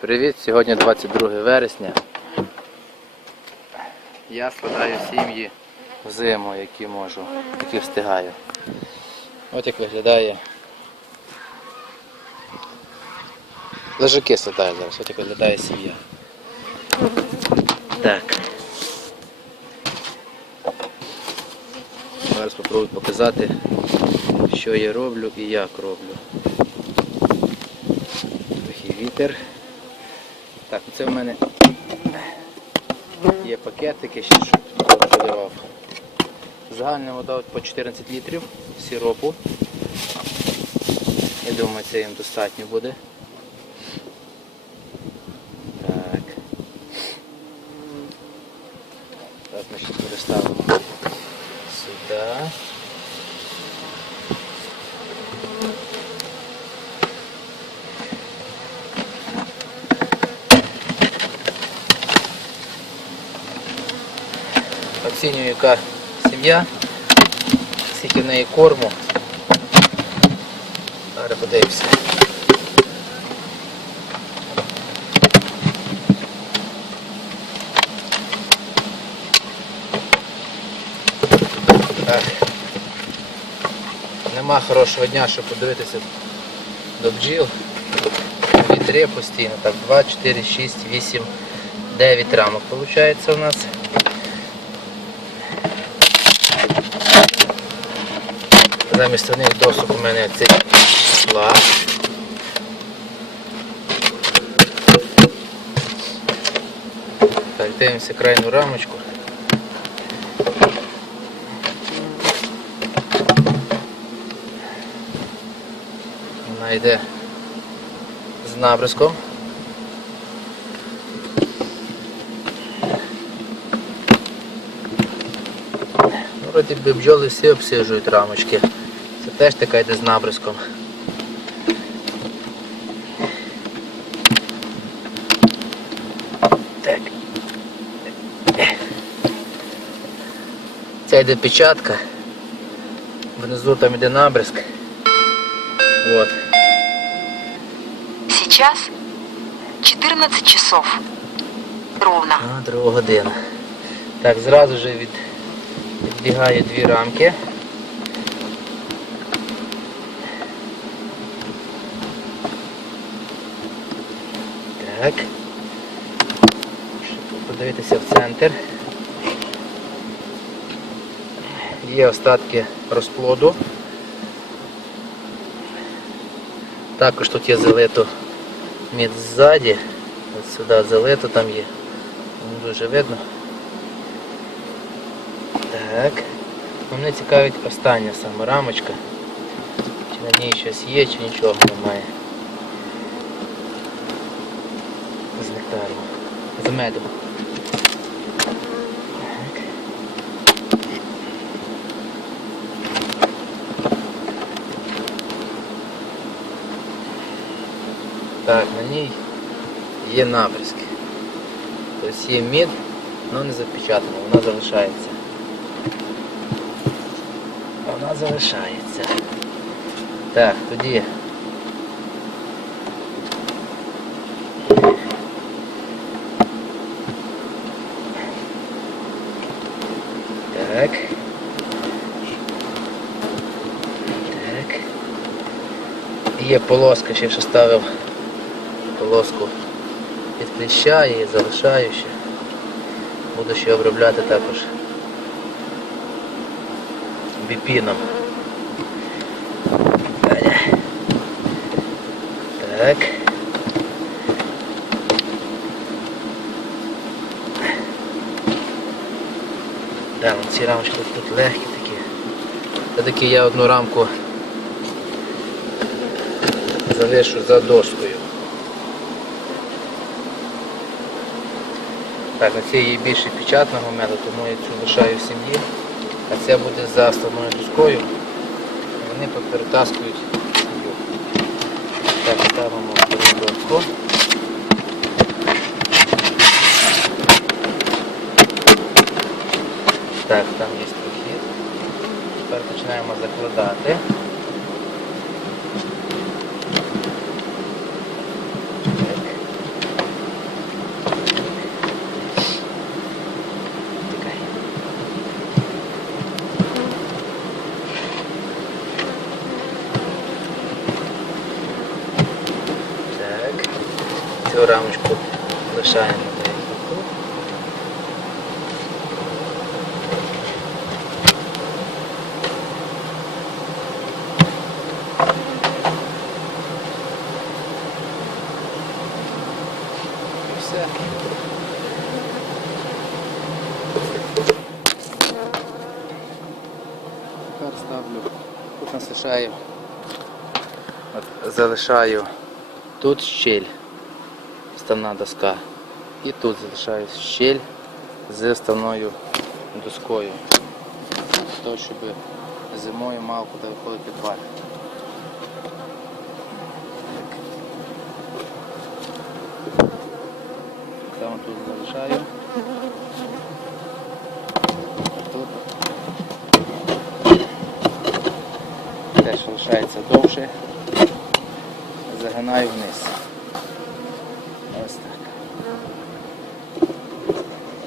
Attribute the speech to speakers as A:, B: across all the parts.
A: Привіт, сьогодні 22 вересня. Я складаю сім'ї в зиму, які можу, які встигаю. От як виглядає. Лежаки складаю зараз, от як виглядає сім'я. Так. Зараз спробую показати, що я роблю і як роблю. Трохи вітер. Так, це в мене є пакетики, ще заливав. Загальна вода по 14 літрів сиропу. Я думаю, це їм достатньо буде. Так. Так, ми ще переставимо сюди. Оцінюю, яка сім'я, скільки в неї корму. Зараз подивимося. Нема хорошого дня, щоб подивитися до бджіл. Вітри постійно. Так, 2, 4, 6, 8, 9 рамок виходить у нас. Замість них досок у мене цей флаг. Так, дивимося крайню рамочку. Вона йде з набризком. Вроді би бджоли всі обсижують рамочки. Теж така йде з набризком. Так. Це йде печатка. Внизу там йде набризк. Вот.
B: Сейчас 14 часов. Ровно.
A: А, друга година. Так, зразу же від, відбігаю дві рамки. Так. Подивитися в центр. Є остатки розплоду. Також тут є залито мід ззаді. От сюди залито там є. Не дуже видно. Так. Ну, Мене цікавить остання саме рамочка. Чи на ній щось є, чи нічого немає. Нектаром. З медом. Так. На ній є набризки. Тобто є мід, але не запечатана, вона залишається. Вона залишається. Так, тоді. Так. Так. Є полоска, ще що ставив полоску від кліща і залишаю ще. Буду ще обробляти також біпіном. Так. Ці рамочки тут легкі такі. Це таки я одну рамку залишу за доскою. Так, на цій є більше печатного меду, тому я цю лишаю в сім'ї, а це буде за основною доскою. Вони поперетаскують. Так, ставимо передовку. Так, там є прохід. Тепер починаємо закладати. Так. Цю рамочку лишаємо. Тепер ставлю, тут нас лишаю, от, залишаю тут щель, вставна доска. І тут залишаю щель з вставною доскою. Для того, щоб зимою мав куди виходити пар. Тут залишаю. Тут теж лишається довше. Загинаю вниз. Ось так.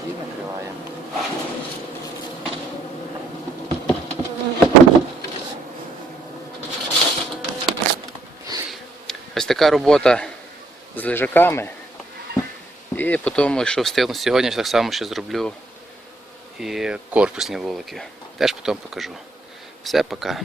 A: І накриваємо. Ось така робота з лежаками. І потім, якщо встигну сьогодні, так само ще зроблю і корпусні вулики. Теж потім покажу. Все, пока.